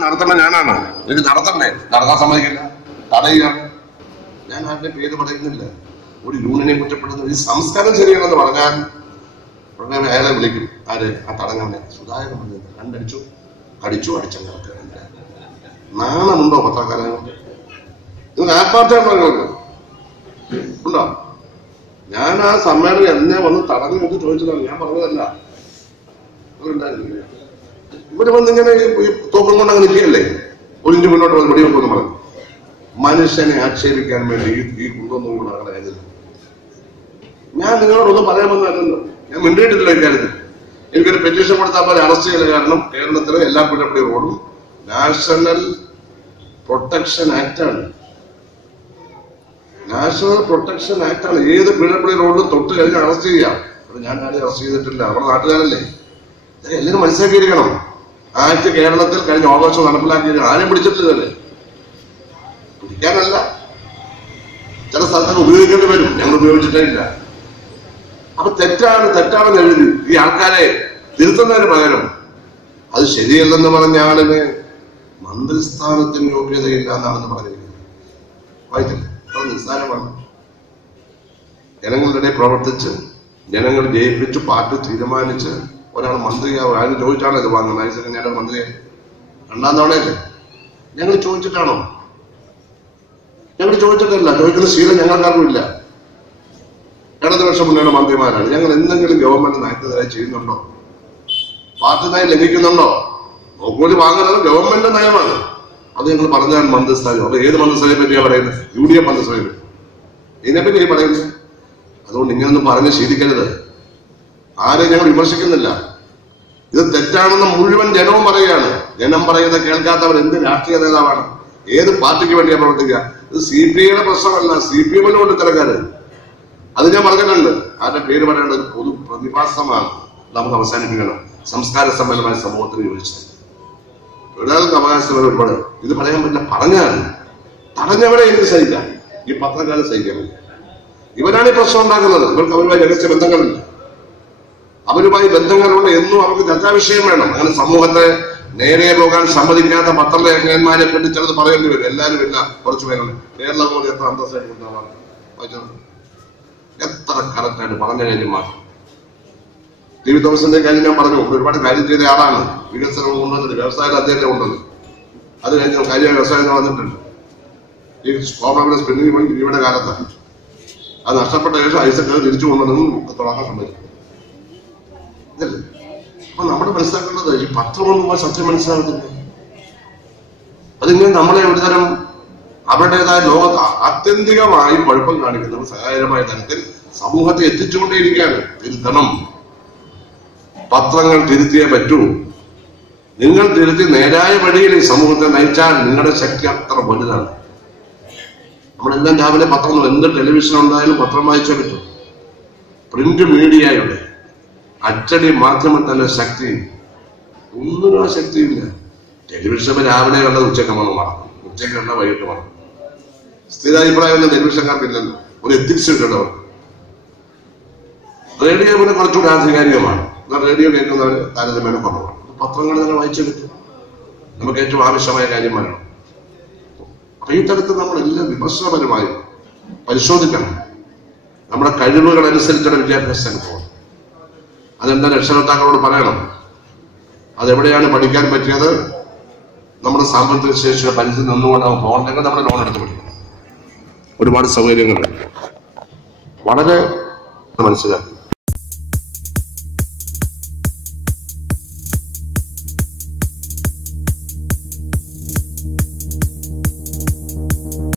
നടത്തണം ഞാനാണ്. എനിക്ക് നടത്തണ്ടേ? നടത്താൻ സമ്മതിക്കില്ല, തടയുക. ഞാൻ ആരുടെ പേര് പറയുന്നില്ല. ഒരു യൂണിയനെ കുറ്റപ്പെടുന്ന ഈ സംസ്കാരം ശരിയാണെന്ന് പറഞ്ഞാൽ ഉടനെ അയാളെ വിളിക്കും. ആര്? ആ തടഞ്ഞവനെ. സുധാകരൻ പറഞ്ഞത് കണ്ടടിച്ചു, കടിച്ചു, അടിച്ചങ്ങൾക്ക് നാണമുണ്ടോ? പത്രക്കാരങ്ങൾക്ക് നിങ്ങൾക്ക് ആത്മാർത്ഥമുണ്ടോ? നിങ്ങൾക്ക് ഉണ്ടോ? ഞാൻ ആ സമ്മേളനം എന്നെ വന്ന് തടഞ്ഞു വെച്ച് ചോദിച്ചതാണ്, ഞാൻ പറഞ്ഞതല്ല. ഇവര് വന്നിങ്ങനെ തോക്കം കൊണ്ട് അങ്ങ് നിൽക്കുകയല്ലേ, ഒളിഞ്ഞു മുന്നോട്ട് വന്ന് വെടിവെക്കൊന്ന് പറഞ്ഞു. മനുഷ്യനെ ആക്ഷേപിക്കാൻ വേണ്ടി ഈ കുണ്ടൊന്നും കൂടെ അങ്ങനെ ഞാൻ നിങ്ങളോടൊന്നും പറയാമെന്നല്ലോ. ഞാൻ മിണ്ടിയിട്ടില്ല ഇക്കാര്യത്തിൽ. എനിക്കൊരു പെറ്റീഷൻ കൊടുത്താൽ പോലെ അറസ്റ്റ് ചെയ്ത കാരണം കേരളത്തിലെ എല്ലാ പിഴപ്പടി റോഡും നാഷണൽ പ്രൊട്ടക്ഷൻ ആക്ടാണ്. നാഷണൽ പ്രൊട്ടക്ഷൻ ആക്ടാണ്. ഏത് പിഴപ്പടി റോഡിലും തൊട്ട് കഴിഞ്ഞ് അറസ്റ്റ് ചെയ്യാം. അത് ഞാൻ ആരെയും അറസ്റ്റ് ചെയ്തിട്ടില്ല, നമ്മുടെ നാട്ടുകാരല്ലേ. എല്ലാവരും മനസ്സിലാക്കിയിരിക്കണം. ആക്ട് കേരളത്തിൽ കഴിഞ്ഞ ഓഗസ്റ്റ് നടപ്പിലാക്കിയത് ആരെയും പിടിച്ചിട്ടില്ലല്ലേ. പിടിക്കാനല്ല, ചില സ്ഥലത്തൊക്കെ ഉപയോഗിക്കേണ്ടി വരും. ഞങ്ങൾ ഉപയോഗിച്ചിട്ടേ ഇല്ല. അപ്പൊ തെറ്റാണെന്ന് എഴുതി ഈ ആൾക്കാരെ തിരുത്തുന്നതിന് പകരം അത് ശരിയല്ലെന്ന് പറഞ്ഞ ആളിന് മന്ത്രിസ്ഥാനത്തിന് യോഗ്യതയില്ല എന്നാണെന്ന് പറഞ്ഞിരിക്കുന്നത്. വായിച്ചില്ല? അത് നിസ്സാരമാണ്. ജനങ്ങളുടെ ഇടയിൽ പ്രവർത്തിച്ച് ജനങ്ങൾ ജയിപ്പിച്ച് പാർട്ടി തീരുമാനിച്ച് ഒരാൾ മന്ത്രിയാവും. ആരും ചോദിച്ചാണോ ഇത് വാങ്ങുന്നത്? ഐസക് ഞാനത് മന്ത്രിയായി 2ാം തവണയല്ലേ? ഞങ്ങൾ ചോദിച്ചിട്ടാണോ? ഞങ്ങൾ ചോദിച്ചിട്ടല്ല. ചോദിക്കുന്ന ശീലം ഞങ്ങൾക്കാർക്കും ഇല്ല. ഇടത് വർഷം മുന്നേയുടെ മന്ത്രിമാരാണ് ഞങ്ങൾ. എന്തെങ്കിലും ഗവൺമെന്റ് നയത്തിനെതിരെ ചെയ്യുന്നുണ്ടോ? പാർട്ടി നയം ലംഘിക്കുന്നുണ്ടോ? നോക്കുകൂടി വാങ്ങുന്നത് ഗവൺമെന്റ് നയമാണ്. അത് ഞങ്ങൾ പറഞ്ഞാൽ മന്ത്രിസ്ഥാനം. അപ്പൊ ഏത് മന്ത്രിസഭയെ പറ്റിയാണ് പറയുന്നത്? UDF മന്ത്രിസഭയെ പറ്റി. ഇതിനെപ്പറ്റി പറയുന്നത്. അതുകൊണ്ട് ഇങ്ങനൊന്നും പറഞ്ഞ് ശീലിക്കരുത്. ആരെയും ഞങ്ങൾ വിമർശിക്കുന്നില്ല. ഇത് തെറ്റാണെന്ന് മുഴുവൻ ജനവും പറയുകയാണ്. ജനം പറയുന്നത് കേൾക്കാത്തവർ എന്ത് രാഷ്ട്രീയ നേതാവാണ്? ഏത് പാർട്ടിക്ക് വേണ്ടിയാണ് പ്രവർത്തിക്കുക? ഇത് CPIയുടെ പ്രശ്നമല്ല, CPM കൊണ്ട് ഇത്തരക്കാര്. അത് ഞാൻ പറഞ്ഞിട്ടുണ്ട്. ആരുടെ പേര് പറയേണ്ട ഒരു പൊതു പ്രതിഭാസമാണ്. നമുക്ക് അവസാനിപ്പിക്കണം. സംസ്കാര സമ്പന്നമായ സമൂഹത്തിന് യോജിച്ചത് ഒരാൾക്ക് അവകാശം ഒരുപാട് ഇത് പറയാൻ പറ്റില്ല. പറഞ്ഞാൽ തടഞ്ഞവരെ എനിക്ക് സഹിക്കാം, ഈ പത്രക്കാരെ സഹിക്കാൻ പറ്റില്ല. ഇവരാണ് ഈ പ്രശ്നം ഉണ്ടാക്കുന്നത്. ഇവർക്ക് അവരുമായി രഹസ്യ ബന്ധങ്ങളില്ല. അവരുമായി ബന്ധങ്ങളുണ്ട് എന്നും അവർക്ക് ചർച്ചാ വിഷയം വേണം. അങ്ങനെ സമൂഹത്തെ നേരെ പോകാൻ സമ്മതിക്കാത്ത പത്രലേഖകന്മാരെ പറ്റി ചിലത് പറയേണ്ടി വരും. എല്ലാവരും ഇല്ല, കുറച്ചു പേരുണ്ട്. കേരളം പോലെ എത്ര അന്തസ്സായിട്ട് എത്ര കറക്റ്റായിട്ട് പറഞ്ഞ കാര്യം മാത്രം. TV തോമസിന്റെ കാര്യം ഞാൻ പറഞ്ഞു. ഒരുപാട് കാര്യം ചെയ്ത ആളാണ്. വികസനം കൊണ്ടുവന്നത്, വ്യവസായം അദ്ദേഹത്തെ കൊണ്ടുവന്നത്. അത് കഴിഞ്ഞ കാര്യമായ വ്യവസായം വന്നിട്ടുണ്ട്. ഈ കോമൺ സ്പെൻഡിങ് പോയി ഇവിടെ കാലത്താണ് അത് നഷ്ടപ്പെട്ട ശേഷം ഐസക് തിരിച്ചു കൊണ്ടുവന്നതും തുടക്കം സംഭവിച്ചു. ഇതല്ലേ അപ്പൊ നമ്മൾ മനസ്സിലാക്കേണ്ടത് ഈ പത്രമൊന്നും സത്യം മനസ്സിലാകത്തില്ല. അതിങ്ങനെ നമ്മളെ ഒരുതരം അവരുടേതായ ലോകത്ത് ആത്യന്തികമായി കുഴപ്പം കാണിക്കുന്നവർ സഹായകരമായ തരത്തിൽ സമൂഹത്തെ എത്തിച്ചുകൊണ്ടേയിരിക്കുകയാണ്. തിരുത്തണം. പത്രങ്ങൾ തിരുത്തിയേ പറ്റൂ. നിങ്ങൾ തിരുത്തി നേരായ വഴിയിൽ ഈ സമൂഹത്തെ നയിച്ചാൽ നിങ്ങളുടെ ശക്തി അത്ര വലുതാണ്. നമ്മളെല്ലാം രാവിലെ പത്രം, എന്ത് ടെലിവിഷൻ ഉണ്ടായാലും പത്രം വായിച്ചേ പറ്റും. പ്രിന്റ് മീഡിയയുടെ അച്ചടി മാധ്യമത്തിന്റെ ശക്തി ഒന്നിനും ആ ശക്തിയില്ല. ടെലിവിഷൻ രാവിലെ കണ്ടത് ഉച്ചക്ക് മറക്കും, ഉച്ചക്ക് കണ്ട വൈകിട്ട് മറക്കും. സ്ഥിരാഭിപ്രായം ടെലിവിഷൻകാർക്കില്ലല്ലോ. ഒരു എത്തിക്സ് കിട്ടവർ. റേഡിയോ പിന്നെ കുറച്ചുകൂടി ആധികാരികമാണ്. റേഡിയോ കേൾക്കുന്നവർ താരതമ്യേന കുറവാണ്. പത്രങ്ങൾ തന്നെ വായിച്ചു കിട്ടും. നമുക്ക് ഏറ്റവും ആവശ്യമായ കാര്യം വരണം. അപ്പൊ ഈ തരത്തിൽ നമ്മളെല്ലാം വിമർശനപരമായി പരിശോധിക്കണം. നമ്മുടെ കഴിവുകൾ അനുസരിച്ചുള്ള വിദ്യാഭ്യാസത്തിന് പോകണം. അതെന്താ രക്ഷകർത്താക്കളോട് പറയണം. അതെവിടെയാണ് പഠിക്കാൻ പറ്റിയത്? നമ്മുടെ സാമ്പത്തിക ശേഷിയുടെ പരിധി നിന്നുകൊണ്ടാവും പോകണമെങ്കിൽ നമ്മൾ ലോൺ എടുത്ത് പഠിക്കണം. ഒരുപാട് സൗകര്യങ്ങളുണ്ട്. വളരെ മനസ്സിലാക്കി